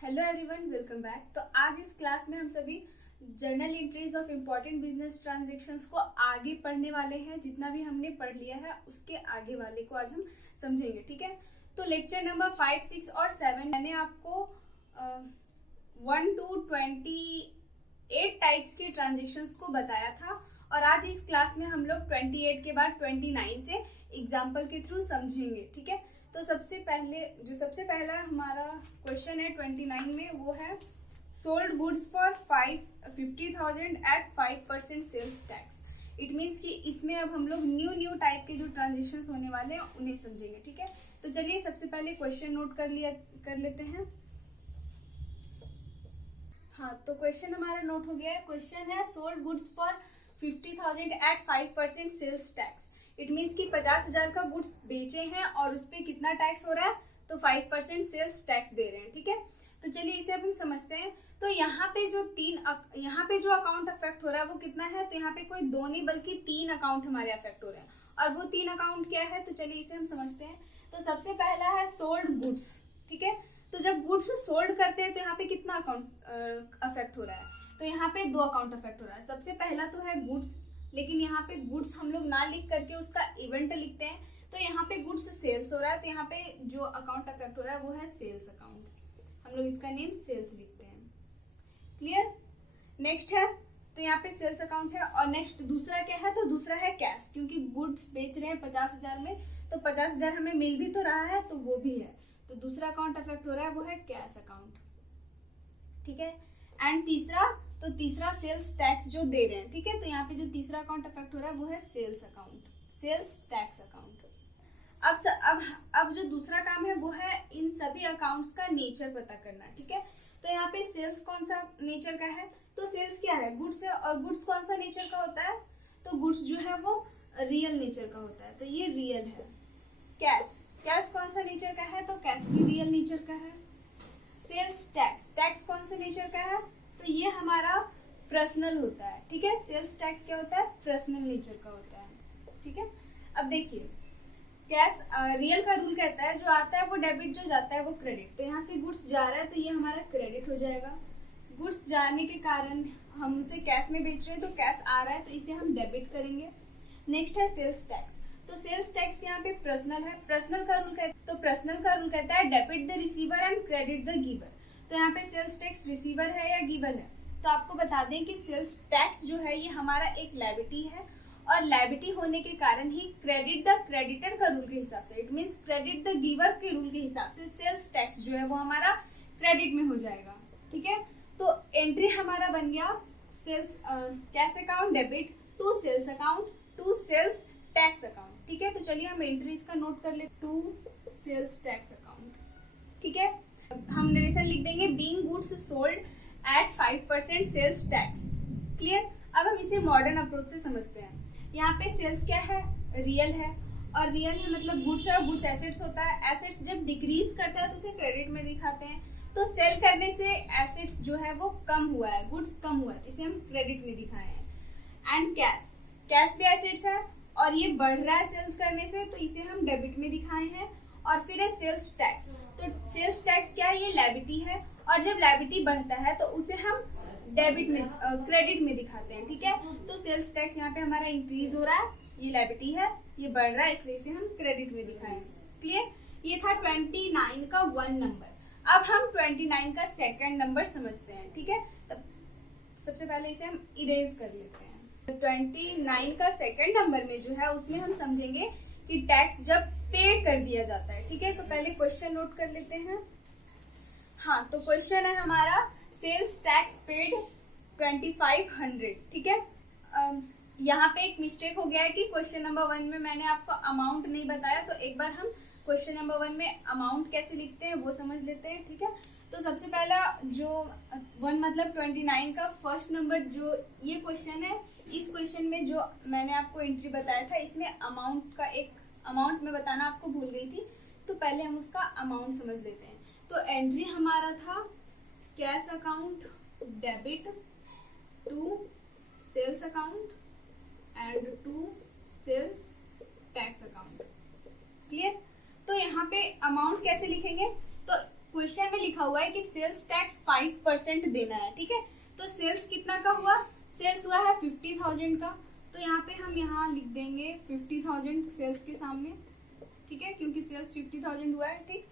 Hello everyone, welcome back. तो आज इस क्लास में हम सभी journal entries of important business transactions को आगे पढ़ने वाले हैं। जितना भी हमने पढ़ लिया है उसके आगे वाले को आज हम समझेंगे, ठीक है। तो लेक्चर नंबर 5, 6 और 7 मैंने आपको 1 to 28 टाइप्स के ट्रांजैक्शंस को बताया था और आज इस क्लास में हम लोग 28 के बाद 29 से एग्जाम्पल के थ्रू समझेंगे, ठीक है। तो सबसे पहला हमारा क्वेश्चन है 29 में, वो है sold goods for 50,000 at 5% sales tax. It means कि इसमें अब हम लोग न्यू टाइप के जो ट्रांजेक्शन्स होने वाले हैं उन्हें समझेंगे, ठीक है। तो चलिए सबसे पहले क्वेश्चन नोट कर लेते हैं। हाँ, तो क्वेश्चन हमारा नोट हो गया है। क्वेश्चन है sold goods for 50,000 at 5% sales tax. It means कि 50,000 का गुड्स बेचे हैं और उस पर कितना टैक्स हो रहा है, तो 5% सेल्स टैक्स दे रहे हैं, ठीक है। तो चलिए इसे अब हम समझते हैं। तो यहाँ पे जो अकाउंट अफेक्ट हो रहा है वो कितना है, तो यहाँ पे कोई दो नहीं बल्कि 3 अकाउंट हमारे अफेक्ट हो रहे हैं। और वो 3 अकाउंट क्या है, तो चलिए इसे हम समझते हैं। तो सबसे पहला है सोल्ड गुड्स, ठीक है। तो जब गुड्स सोल्ड करते हैं तो यहाँ पे कितना अकाउंट अफेक्ट हो रहा है, तो यहाँ पे 2 अकाउंट अफेक्ट हो रहा है। सबसे पहला तो है गुड्स, लेकिन यहाँ पे गुड्स हम लोग ना लिख करके उसका इवेंट लिखते हैं। तो यहाँ पे गुड्स सेल्स हो रहा है, तो यहाँ पे जो अकाउंट अफेक्ट हो रहा है वो है सेल्स अकाउंट। हम लोग इसका नेम सेल्स लिखते हैं, क्लियर। नेक्स्ट है, तो यहाँ पे सेल्स अकाउंट है। और नेक्स्ट दूसरा क्या है, तो दूसरा है कैश, क्योंकि गुड्स बेच रहे हैं 50,000 में, तो 50,000 हमें मिल भी तो रहा है, तो वो भी है। तो दूसरा अकाउंट अफेक्ट हो रहा है वो है कैश अकाउंट, ठीक है। एंड तीसरा सेल्स टैक्स जो दे रहे हैं, ठीक है। तो यहाँ पे जो तीसरा अकाउंट अफेक्ट हो रहा है वो है sales account, sales tax account. अब जो दूसरा काम है वो है इन सभी अकाउंट्स का नेचर पता करना, ठीक है। तो यहाँ पे सेल्स कौन सा नेचर का है, तो सेल्स क्या है, गुड्स है। और गुड्स कौन सा नेचर का होता है, तो गुड्स जो है वो रियल नेचर का होता है, तो ये रियल है। कैश कौन सा नेचर का है, तो कैश भी रियल नेचर का है। सेल्स टैक्स कौन से नेचर का है, तो ये हमारा पर्सनल होता है, ठीक है। सेल्स टैक्स क्या होता है, पर्सनल नेचर का होता है, ठीक है। अब देखिए, कैश रियल का रूल कहता है जो आता है वो डेबिट, जो जाता है वो क्रेडिट। तो यहाँ से गुड्स जा रहा है तो ये हमारा क्रेडिट हो जाएगा। गुड्स जाने के कारण हम उसे कैश में बेच रहे हैं, तो कैश आ रहा है तो इसे हम डेबिट करेंगे। नेक्स्ट है सेल्स टैक्स। तो सेल्स टैक्स यहाँ पे पर्सनल है। पर्सनल का रूल कहता है debit the receiver and credit the giver. तो यहाँ पे सेल्स टैक्स रिसीवर है या गिवर है, तो आपको बता दें कि सेल्स टैक्स जो है ये हमारा एक लायबिलिटी है, और लायबिलिटी होने के कारण ही क्रेडिट द क्रेडिटर का रूल के हिसाब से, it means credit the giver के रूल के हिसाब से सेल्स टैक्स जो है वो हमारा क्रेडिट में हो जाएगा, ठीक है। तो एंट्री हमारा बन गया sales cash account debit to sales account to sales tax account, ठीक है। तो चलिए हम एंट्रीज का नोट कर ले, टू सेल्स टैक्स अकाउंट, ठीक है। हम नरेशन लिख देंगे being goods sold at 5% sales tax, clear. अब हम इसे मॉडर्न अप्रोच से समझते हैं। यहाँ पे सेल्स क्या है, रियल है, और रियल है मतलब गुड्स है, गुड्स एसेट्स होता है। एसेट्स जब डिक्रीज करता है तो उसे क्रेडिट में दिखाते हैं, तो सेल करने से एसेट्स जो है वो कम हुआ है, गुड्स कम हुआ है, इसे हम क्रेडिट में दिखाए हैं। एंड कैश भी एसेट्स है और ये बढ़ रहा है सेल्स करने से, तो इसे हम डेबिट में दिखाए हैं। और फिर है सेल्स टैक्स। तो सेल्स टैक्स क्या है, ये लायबिलिटी है, और जब लायबिलिटी बढ़ता है तो उसे हम क्रेडिट में दिखाते हैं, ठीक है। तो सेल्स टैक्स यहाँ पे हमारा इंक्रीज हो रहा है, ये लायबिलिटी है, ये बढ़ रहा है, इसलिए इसे हम क्रेडिट में दिखाएं, क्लियर। ये था 29 का 1 नंबर। अब हम 29 का 2nd नंबर समझते हैं, ठीक है। तब सबसे पहले इसे हम इरेज कर लेते हैं। तो 29 का 2nd नंबर में जो है उसमें हम समझेंगे कि टैक्स जब पे कर दिया जाता है, ठीक है। तो पहले क्वेश्चन नोट कर लेते हैं। हाँ, तो क्वेश्चन है हमारा सेल्स टैक्स पेड 2500, ठीक है। यहाँ पे एक मिस्टेक हो गया है कि क्वेश्चन नंबर 1 में मैंने आपको अमाउंट नहीं बताया, तो एक बार हम क्वेश्चन नंबर 1 में अमाउंट कैसे लिखते हैं वो समझ लेते हैं, ठीक है। तो सबसे पहला जो 1 मतलब 29 का 1st नंबर जो ये क्वेश्चन है, इस क्वेश्चन में जो मैंने आपको एंट्री बताया था इसमें अमाउंट में बताना आपको भूल गई थी, तो पहले हम उसका अमाउंट समझ लेते हैं। तो एंट्री हमारा था cash account debit to sales account and to sales tax account, clear. तो यहाँ पे अमाउंट कैसे लिखेंगे, तो क्वेश्चन में लिखा हुआ है कि सेल्स टैक्स 5% देना है, ठीक है। तो सेल्स कितना का हुआ, सेल्स हुआ है 50,000 का, तो यहाँ पे हम यहाँ लिख देंगे 50,000 सेल्स के सामने, ठीक है, क्योंकि सेल्स 50,000 हुआ है, ठीक।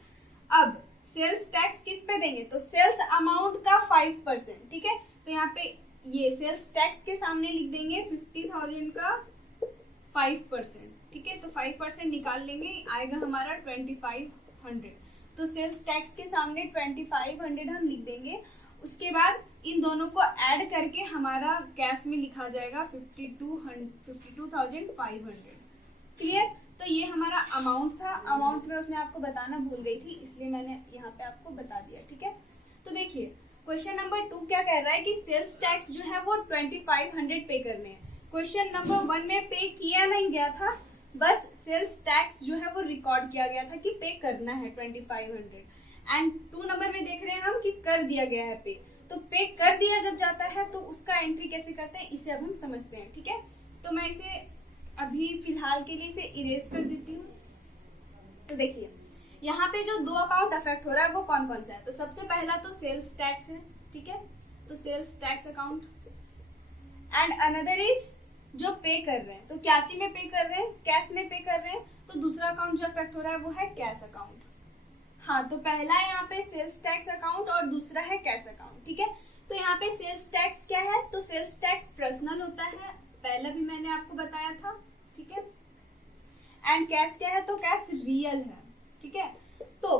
अब सेल्स टैक्स किस पे देंगे, तो सेल्स अमाउंट का 5%, ठीक है। तो यहाँ पे ये सेल्स टैक्स के सामने लिख देंगे 50,000 का 5%, ठीक है। तो 5% निकाल लेंगे, आएगा हमारा 2500। तो सेल्स टैक्स के सामने 2500 हम लिख देंगे। उसके बाद इन दोनों को ऐड करके हमारा कैश में लिखा जाएगा 52,500। क्लियर। तो ये हमारा अमाउंट था, अमाउंट में उसमें आपको बताना भूल गई थी, इसलिए मैंने यहाँ पे आपको बता दिया, ठीक है। तो देखिए क्वेश्चन नंबर 2 क्या कह रहा है कि सेल्स टैक्स जो है वो 2500 पे करने हैं। क्वेश्चन नंबर 1 में पे किया नहीं गया था, बस सेल्स टैक्स जो है वो रिकॉर्ड किया गया था कि पे करना है 2500। एंड 2 नंबर में देख रहे हैं हम कि कर दिया गया है पे। तो पे कर दिया जब जाता है तो उसका एंट्री कैसे करते हैं, इसे अब हम समझते हैं, ठीक है। तो मैं इसे अभी फिलहाल के लिए इसे इरेज कर देती हूँ। तो देखिए यहाँ पे जो 2 अकाउंट अफेक्ट हो रहा है वो कौन कौन सा है। तो सबसे पहला तो सेल्स टैक्स है, ठीक है। तो sales tax account and another is जो पे कर रहे हैं, तो क्याची में पे कर रहे हैं, कैश में पे कर रहे हैं। तो दूसरा अकाउंट जो अफेक्ट हो रहा है वो है कैश अकाउंट। हाँ, तो पहला है यहाँ पे सेल्स टैक्स अकाउंट और दूसरा है कैश अकाउंट, ठीक है। तो यहाँ पे सेल्स टैक्स क्या है, तो सेल्स टैक्स पर्सनल होता है, पहले भी मैंने आपको बताया था, ठीक है। एंड कैश क्या है, तो कैश रियल है, ठीक है। तो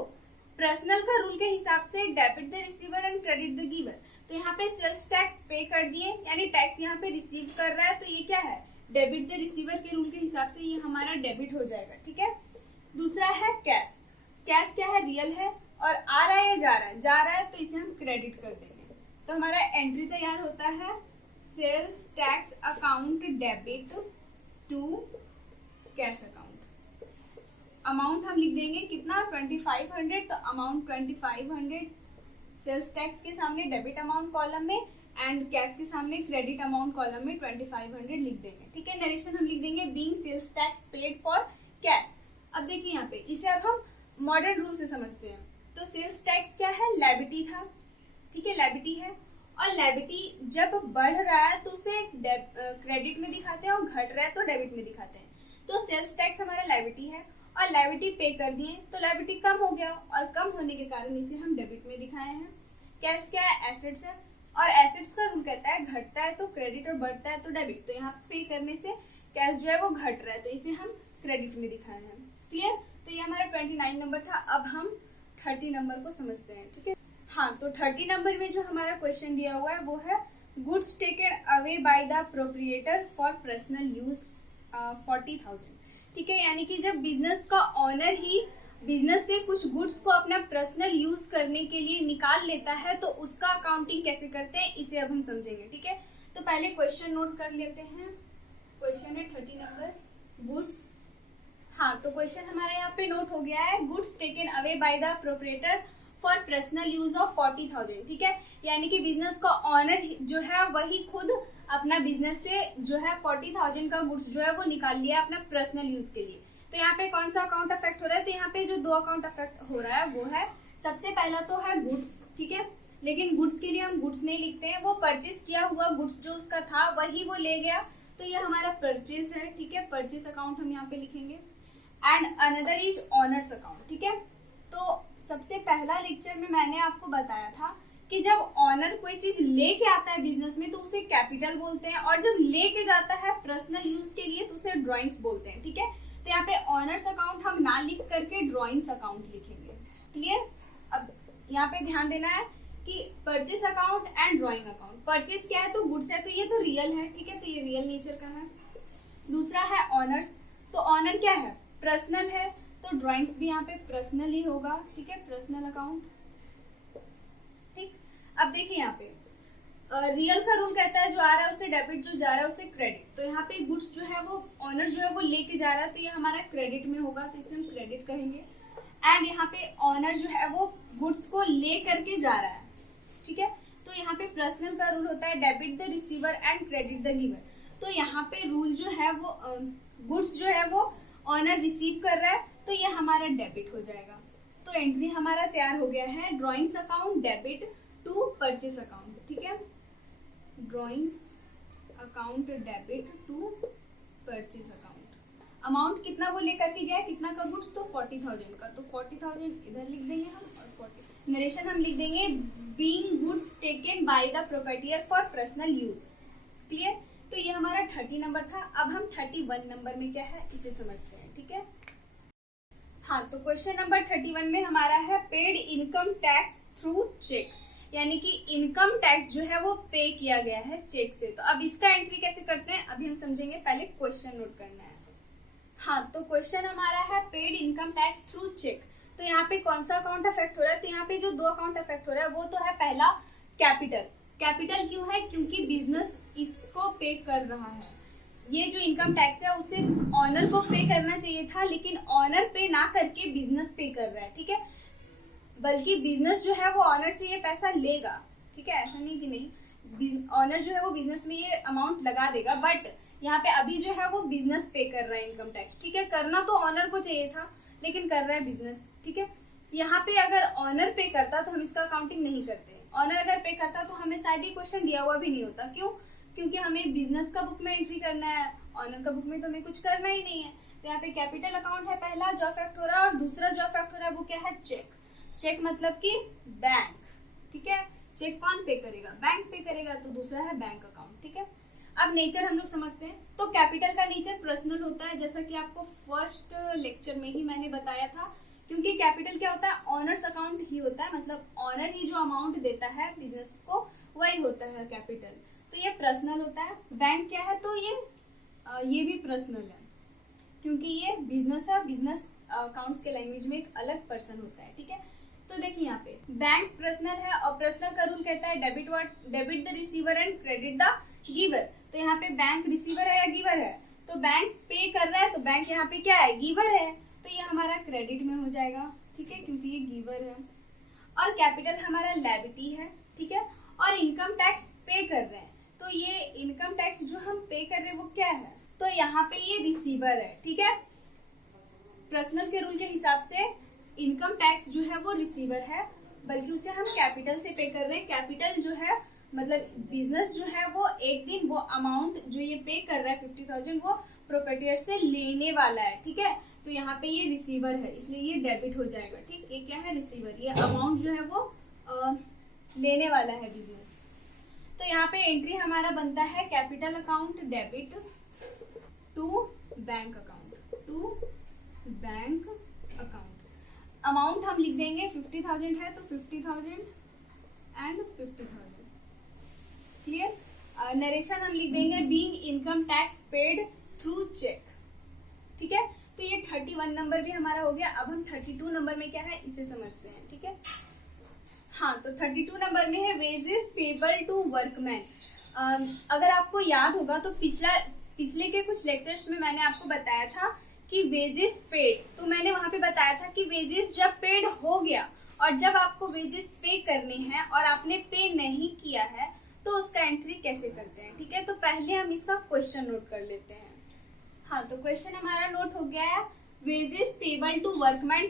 पर्सनल का रूल के हिसाब से debit the receiver and credit the giver. तो यहाँ पे सेल्स टैक्स पे कर दिए, यानी टैक्स यहाँ पे रिसीव कर रहा है, तो ये क्या है, डेबिट द रिसीवर के रूल के हिसाब से ये हमारा डेबिट हो जाएगा, ठीक है। दूसरा है कैश, कैश क्या है, रियल है और आ रहा है या जा रहा है, जा रहा है, तो इसे हम क्रेडिट कर देंगे। तो हमारा एंट्री तैयार होता है sales tax account debit to cash account. Amount हम लिख देंगे कितना, 2500। तो अमाउंट 2500 सेल्स टैक्स के सामने डेबिट अमाउंट कॉलम में एंड कैश के सामने क्रेडिट अमाउंट कॉलम में 2500 लिख देंगे, ठीक है। नरेशन हम लिख देंगे being sales tax paid for cash. अब देखिए यहाँ पे इसे अब हम मॉडर्न रूल से समझते हैं। तो सेल्स टैक्स क्या है, लायबिलिटी था, ठीक है, लायबिलिटी है। और लायबिलिटी जब बढ़ रहा है तो उसे क्रेडिट में दिखाते हैं और घट रहा है तो डेबिट में दिखाते हैं। तो सेल्स टैक्स हमारा लायबिलिटी है और लायबिलिटी पे कर दिए तो लायबिलिटी कम हो गया और कम होने के कारण इसे हम डेबिट में दिखाए हैं। कैश क्या है, एसेट्स है और एसेट्स का रूल कहता है घटता है तो क्रेडिट और बढ़ता है तो डेबिट। तो यहाँ पे करने से कैश जो है वो घट रहा है तो इसे हम क्रेडिट में दिखाए हैं। क्लियर। तो ये हमारा 29 नंबर था। अब हम 30 नंबर को समझते हैं, ठीक है। हाँ, तो 30 नंबर में जो हमारा क्वेश्चन दिया हुआ है वो है goods taken away by the proprietor for personal use 40,000, ठीक है। यानी कि जब बिजनेस का ऑनर ही बिजनेस से कुछ गुड्स को अपना पर्सनल यूज करने के लिए निकाल लेता है तो उसका अकाउंटिंग कैसे करते हैं इसे अब हम समझेंगे, ठीक है। तो पहले क्वेश्चन नोट कर लेते हैं। क्वेश्चन है 30 नंबर गुड्स। हाँ, तो क्वेश्चन हमारा यहाँ पे नोट हो गया है goods taken away by the proprietor for personal use of 40,000, ठीक है। यानी कि बिजनेस का ऑनर जो है वही खुद अपना बिजनेस से जो है 40,000 का गुड्स जो है वो निकाल लिया अपना पर्सनल यूज के लिए। तो यहाँ पे कौन सा अकाउंट अफेक्ट हो रहा है, तो यहाँ पे जो 2 अकाउंट अफेक्ट हो रहा है वो है सबसे पहला तो है गुड्स, ठीक है। लेकिन गुड्स के लिए हम गुड्स नहीं लिखते हैं, वो परचेस किया हुआ गुड्स जो उसका था वही वो ले गया, तो ये हमारा परचेस है, ठीक है। परचेस अकाउंट हम यहाँ पे लिखेंगे। And another is honours account, ठीक है। तो सबसे पहला लेक्चर में मैंने आपको बताया था कि जब ऑनर कोई चीज लेके आता है बिजनेस में तो उसे कैपिटल बोलते हैं और जब लेके जाता है पर्सनल यूज के लिए तो उसे ड्रॉइंग्स बोलते हैं, ठीक है। तो यहाँ पे ऑनर्स अकाउंट हम ना लिख करके ड्रॉइंग्स अकाउंट लिखेंगे। क्लियर। अब यहाँ पे ध्यान देना है कि purchase account and drawing account. Purchase क्या है, तो गुड्स है, तो ये तो रियल है, ठीक है, तो ये रियल नेचर का है। दूसरा है ऑनर्स, तो ऑनर क्या है, पर्सनल है, तो ड्रॉइंग्स भी यहाँ पे पर्सनल ही होगा, ठीक है, पर्सनल अकाउंट, ठीक। अब देखिए यहाँ पे रियल का रूल कहता है जो आ रहा है उसे डेबिट, जो जा रहा है उसे क्रेडिट। तो यहाँ पे गुड्स जो है वो ऑनर जो है वो लेके जा रहा है तो ये हमारा क्रेडिट में होगा, तो इसे हम क्रेडिट कहेंगे। एंड यहाँ पे ऑनर जो है वो गुड्स को ले करके जा रहा है, ठीक है। तो यहाँ पे पर्सनल का रूल होता है debit the receiver and credit the giver. तो यहाँ पे रूल जो है वो गुड्स जो है वो ऑनर रिसीव कर रहा है तो ये हमारा डेबिट हो जाएगा। तो एंट्री हमारा तैयार हो गया है, drawings account debit to purchase account, ठीक है, drawings account debit to purchase account. Amount कितना वो लेकर के गया है, कितना का गुड्स, तो 40,000 का, तो 40,000 इधर लिख देंगे हम, और 40 नरेशन हम लिख देंगे being goods taken by the proprietor for personal use. Clear? तो ये हमारा 30 नंबर था। अब हम 31 नंबर में क्या है इसे समझते हैं, ठीक है। हाँ, तो क्वेश्चन नंबर 31 में हमारा है paid income tax through cheque, यानी कि इनकम टैक्स जो है वो पे किया गया है चेक से। तो अब इसका एंट्री कैसे करते हैं अभी हम समझेंगे, पहले क्वेश्चन नोट करना है। हाँ, तो क्वेश्चन हमारा है paid income tax through cheque. तो यहाँ पे कौन सा अकाउंट अफेक्ट हो रहा है, तो यहाँ पे जो दो अकाउंट अफेक्ट हो रहा है वो तो है पहला कैपिटल। कैपिटल क्यों है, क्योंकि बिजनेस इसको पे कर रहा है। ये जो इनकम टैक्स है उसे ऑनर को पे करना चाहिए था, लेकिन ऑनर पे ना करके बिजनेस पे कर रहा है, ठीक है। बल्कि बिजनेस जो है वो ऑनर से ये पैसा लेगा, ठीक है, ऐसा नहीं कि नहीं, ऑनर जो है वो बिजनेस में ये अमाउंट लगा देगा, बट यहाँ पे अभी जो है वो बिजनेस पे कर रहा है इनकम टैक्स, ठीक है। करना तो ऑनर को चाहिए था, लेकिन कर रहा है बिजनेस, ठीक है। यहाँ पे अगर ऑनर पे करता तो हम इसका अकाउंटिंग नहीं करते, ऑनर अगर पे करता तो हमें शायद ये क्वेश्चन दिया हुआ भी नहीं होता। क्यों? क्योंकि हमें बिजनेस का बुक में एंट्री करना है, ऑनर का बुक में तो हमें कुछ करना ही नहीं है। तो यहाँ पे कैपिटल अकाउंट है पहला जो अफेक्ट हो रहा है, और दूसरा जो अफेक्ट हो रहा है वो क्या है, चेक। चेक मतलब कि बैंक, ठीक है। चेक कौन पे करेगा, बैंक पे करेगा, तो दूसरा है बैंक अकाउंट, ठीक है। अब नेचर हम लोग समझते हैं। तो कैपिटल का नेचर पर्सनल होता है, जैसा कि आपको फर्स्ट लेक्चर में ही मैंने बताया था, क्योंकि कैपिटल क्या होता है, ऑनर्स अकाउंट ही होता है, मतलब ऑनर ही जो अमाउंट देता है बिजनेस को वही होता है कैपिटल। तो ये पर्सनल होता है। बैंक क्या है, तो ये भी पर्सनल है, क्योंकि ये बिजनेस है, बिजनेस अकाउंट्स के लैंग्वेज में एक अलग पर्सन होता है, ठीक है। तो देखिए यहाँ पे बैंक पर्सनल है, और पर्सनल का रूल कहता है debit the receiver and credit the giver. तो यहाँ पे बैंक रिसीवर है या गिवर है, तो बैंक पे कर रहा है, तो बैंक यहाँ पे क्या है, गिवर है, तो ये हमारा क्रेडिट में हो जाएगा, ठीक है, क्योंकि ये गिवर है। और कैपिटल हमारा लायबिलिटी है, ठीक है, और इनकम टैक्स पे कर रहे हैं, तो ये इनकम टैक्स जो हम पे कर रहे हैं वो क्या है, तो यहाँ पे ये रिसीवर है, ठीक है। पर्सनल के रूल के हिसाब से इनकम टैक्स जो है वो रिसीवर है, बल्कि उसे हम कैपिटल से पे कर रहे हैं। कैपिटल जो है मतलब बिजनेस जो है वो एक दिन वो अमाउंट जो ये पे कर रहा है 50,000 वो प्रोप्राइटर से लेने वाला है, ठीक है। तो यहाँ पे ये रिसीवर है, इसलिए ये डेबिट हो जाएगा, ठीक। ये क्या है, रिसीवर, ये अमाउंट जो है वो लेने वाला है बिजनेस। तो यहाँ पे एंट्री हमारा बनता है capital account debit to bank account, to bank account. Amount हम लिख देंगे 50,000 है तो 50,000 एंड 50,000। क्लियर? नरेशन हम लिख देंगे being income tax paid through cheque, ठीक है। तो ये 31 नंबर भी हमारा हो गया। अब हम 32 नंबर में क्या है इसे समझते हैं, ठीक है। हाँ, तो 32 नंबर में है वेजेस पेबल टू वर्कमैन। अगर आपको याद होगा तो पिछले के कुछ लेक्चर्स में मैंने आपको बताया था कि वेजेस पेड, तो मैंने वहां पे बताया था कि वेजेस जब पेड हो गया और जब आपको वेजेस पे करने हैं और आपने पे नहीं किया है तो उसका एंट्री कैसे करते हैं, ठीक है। तो पहले हम इसका क्वेश्चन नोट कर लेते हैं। हाँ, तो क्वेश्चन हमारा नोट हो गया है वेजेस पेबल टू वर्कमैन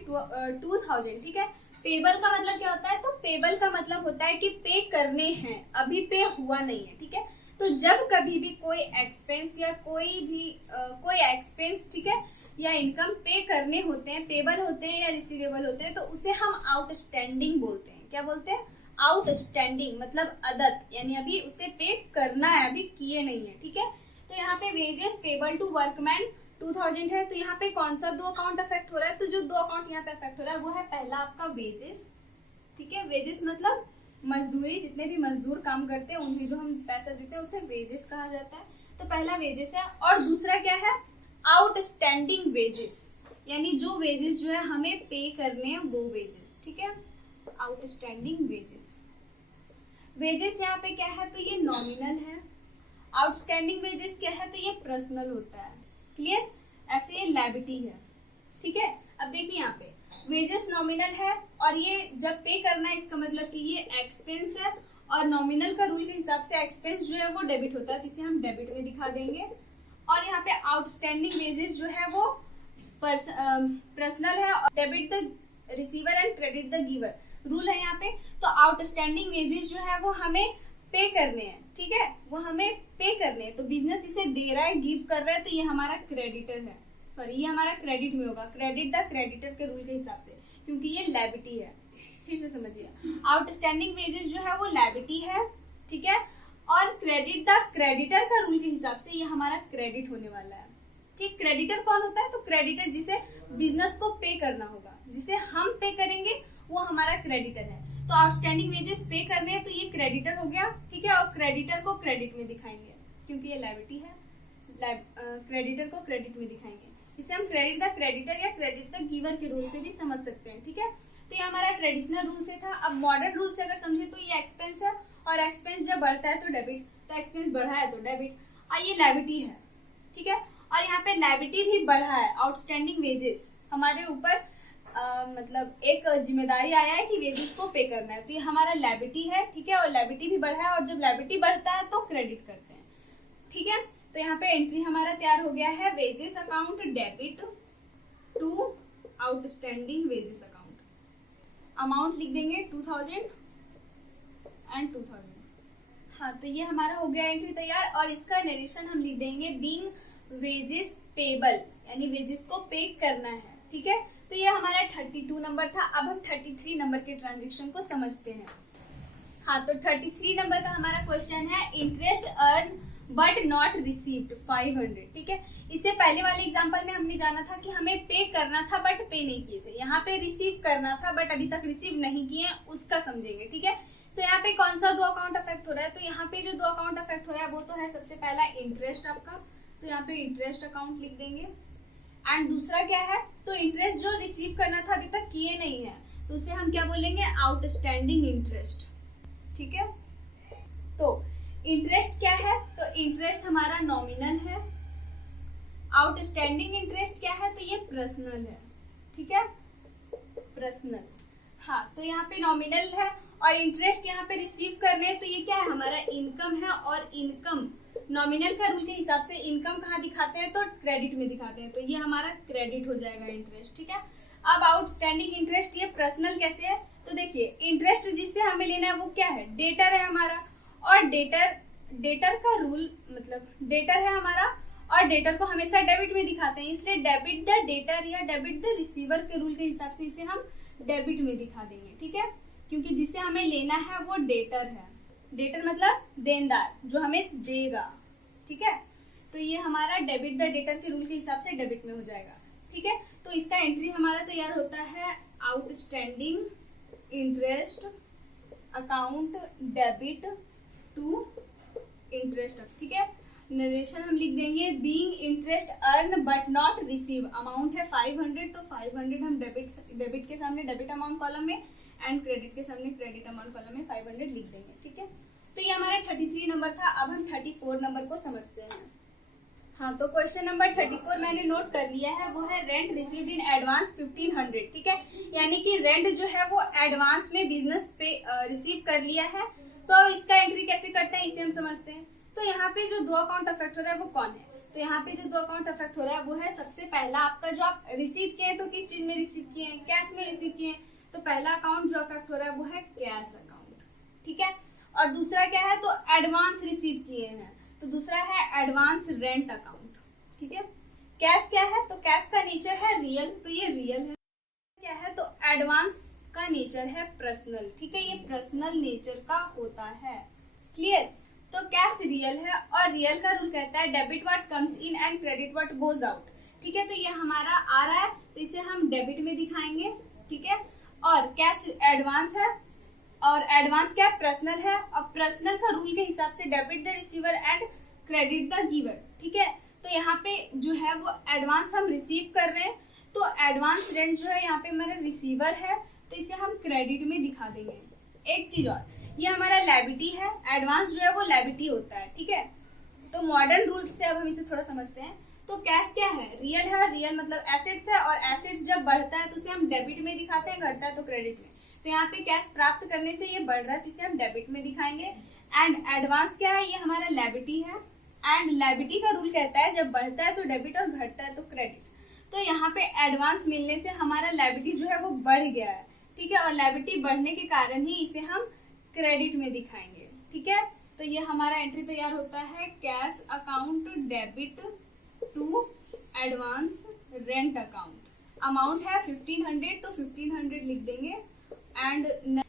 2000, ठीक है। पेबल का मतलब क्या होता है, तो पेबल का मतलब होता है कि पे करने हैं, अभी पे हुआ नहीं है, ठीक है। तो जब कभी भी कोई एक्सपेंस या कोई एक्सपेंस, ठीक है, या इनकम पे करने होते हैं, पेबल होते हैं या रिसीवेबल होते हैं, तो उसे हम आउटस्टैंडिंग बोलते हैं। क्या बोलते हैं, आउटस्टैंडिंग, मतलब अदत, यानी अभी उसे पे करना है, अभी किए नहीं है, ठीक है। तो यहाँ पे वेजेस पेबल टू वर्कमैन 2000 है, तो यहाँ पे कौन सा दो अकाउंट अफेक्ट हो रहा है, तो जो दो अकाउंट यहाँ पे अफेक्ट हो रहा है वो है पहला आपका वेजेस, ठीक है। वेजेस मतलब मजदूरी, जितने भी मजदूर काम करते हैं उन्हें जो हम पैसा देते हैं उसे वेजेस कहा जाता है। तो पहला वेजेस है, और दूसरा क्या है, आउटस्टैंडिंग वेजेस, यानी जो वेजेस जो है हमें पे करने हैं वो वेजेस, ठीक है, आउटस्टैंडिंग वेजेस। वेजेस यहाँ पे क्या है, तो ये नॉमिनल है। आउटस्टैंडिंग वेजेस क्या है, तो ये पर्सनल होता है। क्लियर? ऐसे ये लायबिलिटी है, ठीक है। अब देखिए यहाँ पे वेजेस नॉमिनल है, और ये जब पे करना है इसका मतलब कि ये एक्सपेंस है, और नॉमिनल का रूल के हिसाब से एक्सपेंस जो है वो डेबिट होता है, तो इसे हम डेबिट में दिखा देंगे। और यहाँ पे आउटस्टैंडिंग वेजेस जो है वो पर्सनल है, और debit the receiver and credit the giver, rule है यहाँ पे। तो आउटस्टैंडिंग वेजेस जो है वो हमें पे करने हैं, ठीक है, वो हमें पे करने हैं। तो बिजनेस इसे दे रहा है, गिव कर रहा है, तो ये हमारा क्रेडिटर है, सॉरी ये हमारा क्रेडिट में होगा, क्रेडिट द क्रेडिटर के रूल के हिसाब से, क्योंकि ये लायबिलिटी है। फिर से समझिए, आउटस्टैंडिंग वेजेस जो है वो लायबिलिटी है, ठीक है, और क्रेडिट द क्रेडिटर का रूल के हिसाब से ये हमारा क्रेडिट होने वाला है, ठीक। क्रेडिटर कौन होता है? तो क्रेडिटर जिसे बिजनेस को पे करना होगा, जिसे हम पे करेंगे वो हमारा क्रेडिटर है। तो आउटस्टैंडिंग वेजेस पे करने हैं तो ये क्रेडिटर हो गया, ठीक है, और क्रेडिटर को क्रेडिट में दिखाएंगे क्योंकि ये लायबिलिटी है, क्रेडिटर को क्रेडिट में दिखाएंगे। इसे हम क्रेडिट द क्रेडिटर या क्रेडिट द गिवर के रूल से भी समझ सकते हैं, ठीक है। तो ये हमारा ट्रेडिशनल रूल से था। अब मॉडर्न रूल से अगर समझे तो ये एक्सपेंस है, और एक्सपेंस जब बढ़ता है तो डेबिट, तो एक्सपेंस बढ़ा है तो डेबिट। ये लायबिलिटी है, ठीक है, और यहाँ पे लायबिलिटी भी बढ़ा है, आउटस्टैंडिंग वेजेस हमारे ऊपर मतलब एक जिम्मेदारी आया है कि वेजेस को पे करना है, तो ये हमारा लायबिलिटी है, ठीक है, और लायबिलिटी भी बढ़ा है, और जब लायबिलिटी बढ़ता है तो क्रेडिट करते हैं, ठीक है। तो यहाँ पे एंट्री हमारा तैयार हो गया है, wages account debit to outstanding wages account. Amount लिख देंगे 2000 एंड 2000। हाँ, तो ये हमारा हो गया एंट्री तैयार, और इसका नरेशन हम लिख देंगे बीइंग वेजेस पेबल, यानी वेजेस को पे करना है, ठीक है। तो ये हमारा 32 नंबर था। अब हम 33 नंबर के ट्रांजेक्शन को समझते हैं। हाँ, तो 33 नंबर का हमारा क्वेश्चन है interest earn but not received 500, ठीक है। इससे पहले वाले एग्जांपल में हमने जाना था कि हमें पे करना था बट पे नहीं किए थे, यहाँ पे रिसीव करना था बट अभी तक रिसीव नहीं किए, उसका समझेंगे, ठीक है। तो यहाँ पे कौन सा दो अकाउंट अफेक्ट हो रहा है? तो यहाँ पे जो दो अकाउंट अफेक्ट हो रहा है वो तो है सबसे पहला इंटरेस्ट आपका, तो यहाँ पे इंटरेस्ट अकाउंट लिख देंगे। एंड दूसरा क्या है? तो इंटरेस्ट जो रिसीव करना था अभी तक किए नहीं है, तो उसे हम क्या बोलेंगे? आउटस्टैंडिंग इंटरेस्ट, ठीक है। तो इंटरेस्ट क्या है? तो इंटरेस्ट हमारा नॉमिनल है। आउटस्टैंडिंग इंटरेस्ट क्या है? तो ये पर्सनल है, ठीक है, पर्सनल। हाँ, तो यहाँ पे नॉमिनल है और इंटरेस्ट यहाँ पे रिसीव करने हैं, तो ये क्या है? हमारा इनकम है। और इनकम नॉमिनल का रूल के हिसाब से इनकम कहाँ दिखाते हैं? तो क्रेडिट में दिखाते हैं, तो ये हमारा क्रेडिट हो जाएगा इंटरेस्ट, ठीक है। अब आउटस्टैंडिंग इंटरेस्ट ये पर्सनल कैसे है? तो देखिए, इंटरेस्ट जिससे हमें लेना है वो क्या है? डेटर है हमारा, और डेटर का रूल मतलब डेटर है हमारा, और डेटर को हमेशा डेबिट में दिखाते हैं, इसलिए डेबिट द डेटर या डेबिट द रिसीवर के रूल के हिसाब से इसे हम डेबिट में दिखा देंगे, ठीक है, क्योंकि जिसे हमें लेना है वो डेटर है। डेटर मतलब देनदार, जो हमें देगा, ठीक है। तो ये हमारा डेबिट द डेटर के रूल के हिसाब से डेबिट में हो जाएगा, ठीक है। तो इसका एंट्री हमारा तैयार होता है outstanding interest account debit to interest, ठीक है। नरेशन हम लिख देंगे being interest earn but not receive. Amount है 500, तो 500 हम डेबिट के सामने डेबिट अमाउंट कॉलम में एंड क्रेडिट के सामने क्रेडिट अमाउंट कॉलम में 500 लिख देंगे, ठीक है। तो ये हमारा 33 नंबर था। अब हम 34 नंबर को समझते हैं। हाँ, तो क्वेश्चन नंबर 34 मैंने नोट कर लिया है, वो है रेंट रिसीव्ड इन एडवांस 1500, ठीक है, यानी कि रेंट जो है वो एडवांस में बिजनेस पे रिसीव कर लिया है। तो अब इसका एंट्री कैसे करते हैं इसे हम समझते हैं। तो यहाँ पे जो दो अकाउंट अफेक्ट हो रहा है वो कौन है? तो यहाँ पे जो दो अकाउंट अफेक्ट हो रहा है वो है सबसे पहला आपका जो आप रिसीव किए हैं, तो किस चीज में रिसीव किए हैं? कैश में रिसीव किए हैं, तो पहला अकाउंट जो अफेक्ट हो रहा है वो है कैश अकाउंट, ठीक है। और दूसरा क्या है? तो एडवांस रिसीव किए हैं, तो दूसरा है एडवांस रेंट अकाउंट, ठीक है। कैश क्या है? तो कैश का नेचर है रियल, तो ये रियल है। क्या है? तो एडवांस का नेचर है पर्सनल, ठीक है, ये पर्सनल नेचर का होता है, क्लियर। तो कैश रियल है, और रियल का रूल कहता है debit what comes in and credit what goes out, ठीक है। तो ये हमारा आ रहा है, तो इसे हम डेबिट में दिखाएंगे, ठीक है। और कैश एडवांस है, और एडवांस क्या है? पर्सनल है, और पर्सनल का रूल के हिसाब से debit the receiver and credit the giver, ठीक है। तो यहाँ पे जो है वो एडवांस हम रिसीव कर रहे हैं, तो एडवांस रेंट जो है यहाँ पे हमारा रिसीवर है, तो इसे हम क्रेडिट में दिखा देंगे। एक चीज और, ये हमारा लायबिलिटी है, एडवांस जो है वो लायबिलिटी होता है, ठीक है। तो मॉडर्न रूल से अब हम इसे थोड़ा समझते हैं। तो कैश क्या है? रियल है, रियल मतलब एसेट्स है, और एसेट्स जब बढ़ता है तो उसे हम डेबिट में दिखाते हैं, घटता है तो क्रेडिट में। तो यहाँ पे कैश प्राप्त करने से ये बढ़ रहा है, तो इसे हम डेबिट में दिखाएंगे। एंड एडवांस क्या है? ये हमारा लायबिलिटी है, एंड लायबिलिटी का रूल कहता है जब बढ़ता है तो डेबिट और घटता है तो क्रेडिट। तो यहाँ पे एडवांस मिलने से हमारा लायबिलिटी जो है वो बढ़ गया है, ठीक है, और लायबिलिटी बढ़ने के कारण ही इसे हम क्रेडिट में दिखाएंगे, ठीक है। तो ये हमारा एंट्री तैयार होता है, cash account debit to advance rent account. Amount है 1500, तो 1500 लिख देंगे एंड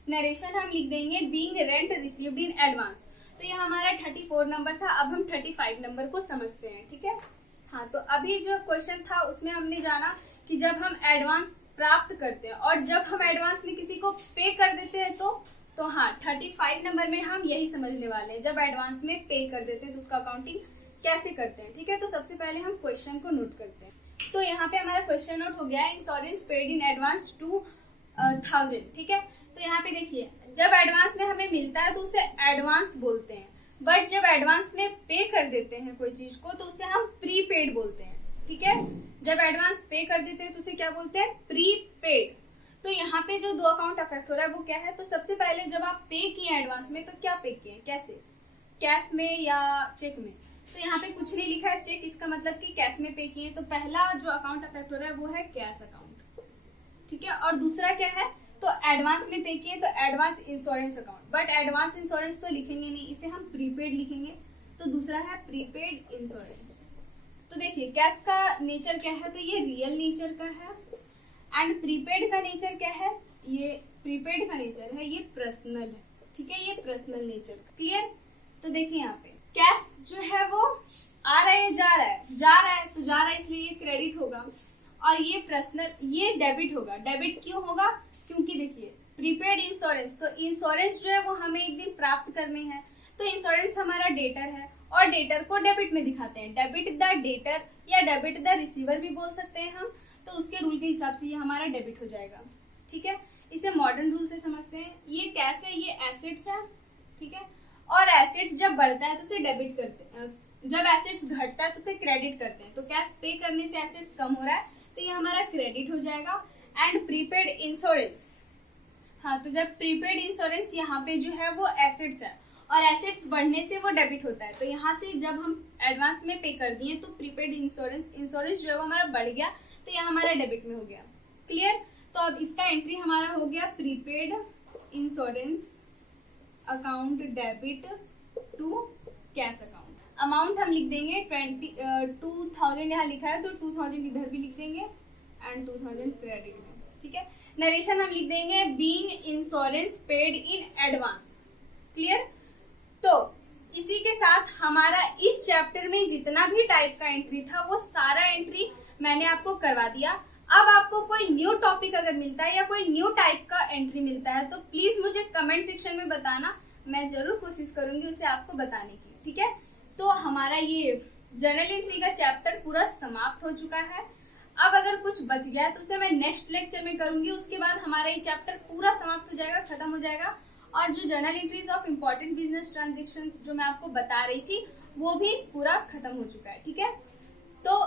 नरेशन हम लिख देंगे being rent received in advance. तो ये हमारा 34 नंबर था। अब हम 35 नंबर को समझते हैं, ठीक है। हाँ, तो अभी जो क्वेश्चन था उसमें हमने जाना कि जब हम एडवांस प्राप्त करते हैं और जब हम एडवांस में किसी को पे कर देते हैं तो हाँ, 35 नंबर में हम यही समझने वाले हैं, जब एडवांस में पे कर देते हैं तो उसका अकाउंटिंग कैसे करते हैं, ठीक है। तो सबसे पहले हम क्वेश्चन को नोट करते हैं। तो यहाँ पे हमारा क्वेश्चन नोट हो गया है, इंश्योरेंस पेड इन एडवांस 2000, ठीक है। तो यहाँ पे देखिए, जब एडवांस में हमें मिलता है तो उसे एडवांस बोलते हैं, बट जब एडवांस में पे कर देते हैं कोई चीज को तो उसे हम प्रीपेड बोलते हैं, ठीक है। जब एडवांस पे कर देते हैं तो उसे क्या बोलते हैं, प्रीपेड। तो यहाँ पे जो दो अकाउंट अफेक्ट हो रहा है वो क्या है, तो सबसे पहले जब आप पे किए एडवांस में तो क्या पे किए, कैसे, कैश में या चेक में। तो यहाँ पे कुछ नहीं लिखा है चेक, इसका मतलब कि कैश में पे किए। तो पहला जो अकाउंट अफेक्ट हो रहा है वो है कैश अकाउंट, ठीक है। और दूसरा क्या है, तो एडवांस में पे किए तो advance insurance account, but advance insurance तो लिखेंगे नहीं, इसे हम प्रीपेड लिखेंगे। तो दूसरा है प्रीपेड इंश्योरेंस। तो देखिए, कैश का नेचर क्या है, तो ये रियल नेचर का है, एंड प्रीपेड का नेचर क्या है, ये प्रीपेड का नेचर है, ये पर्सनल है, ठीक है, ये पर्सनल नेचर। क्लियर। तो देखिए यहाँ पे कैश जो है वो आ रहा है, जा रहा है, जा रहा है, तो जा रहा है इसलिए ये क्रेडिट होगा, और ये पर्सनल, ये डेबिट होगा। डेबिट क्यों होगा, क्योंकि देखिए प्रीपेड इंश्योरेंस, तो इंश्योरेंस जो है वो हमें एक दिन प्राप्त करने हैं, तो इंश्योरेंस हमारा डेटर है और डेटर को डेबिट में दिखाते हैं, डेबिट द डेटर या डेबिट द रिसीवर भी बोल सकते हैं हम। तो उसके रूल के हिसाब से ये हमारा डेबिट हो जाएगा, ठीक है। इसे मॉडर्न रूल से समझते हैं। ये कैश है, ये एसेट्स है, ठीक है। और एसेट्स जब बढ़ता है तो उसे डेबिट करते हैं, जब एसेट्स घटता है तो उसे क्रेडिट करते हैं। तो कैश पे करने से एसेट्स कम हो रहा है तो ये हमारा क्रेडिट हो जाएगा। एंड प्रीपेड इंश्योरेंस, हाँ, तो जब प्रीपेड इंश्योरेंस यहाँ पे जो है वो एसेट्स है और एसेट्स बढ़ने से वो डेबिट होता है। तो यहाँ से जब हम एडवांस में पे कर दिए तो प्रीपेड इंश्योरेंस जो है वो हमारा बढ़ गया, तो यह हमारा डेबिट में हो गया। क्लियर। तो अब इसका एंट्री हमारा हो गया prepaid insurance account debit to cash account. Amount हम लिख देंगे 2000, यहाँ लिखा है तो 2000 इधर भी लिख देंगे एंड 2000 क्रेडिट में, ठीक है। नरेशन हम लिख देंगे being insurance paid in advance. Clear. तो इसी के साथ हमारा इस चैप्टर में जितना भी टाइप का एंट्री था वो सारा एंट्री मैंने आपको करवा दिया। अब आपको कोई न्यू टॉपिक अगर मिलता है या कोई न्यू टाइप का एंट्री मिलता है तो प्लीज मुझे कमेंट सेक्शन में बताना, मैं जरूर कोशिश करूंगी उसे आपको बताने की, ठीक है। तो हमारा ये जनरल एंट्री का चैप्टर पूरा समाप्त हो चुका है। अब अगर कुछ बच गया है तो उसे मैं नेक्स्ट लेक्चर में करूंगी, उसके बाद हमारा ये चैप्टर पूरा समाप्त हो जाएगा, खत्म हो जाएगा। और जो general entries of important business transactions जो मैं आपको बता रही थी वो भी पूरा खत्म हो चुका है, ठीक है। तो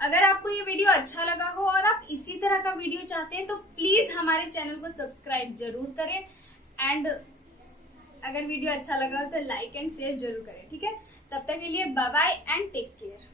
अगर आपको ये वीडियो अच्छा लगा हो और आप इसी तरह का वीडियो चाहते हैं तो प्लीज हमारे चैनल को सब्सक्राइब जरूर करें, एंड अगर वीडियो अच्छा लगा हो तो लाइक एंड शेयर जरूर करें, ठीक है। तब तक के लिए bye bye and take care.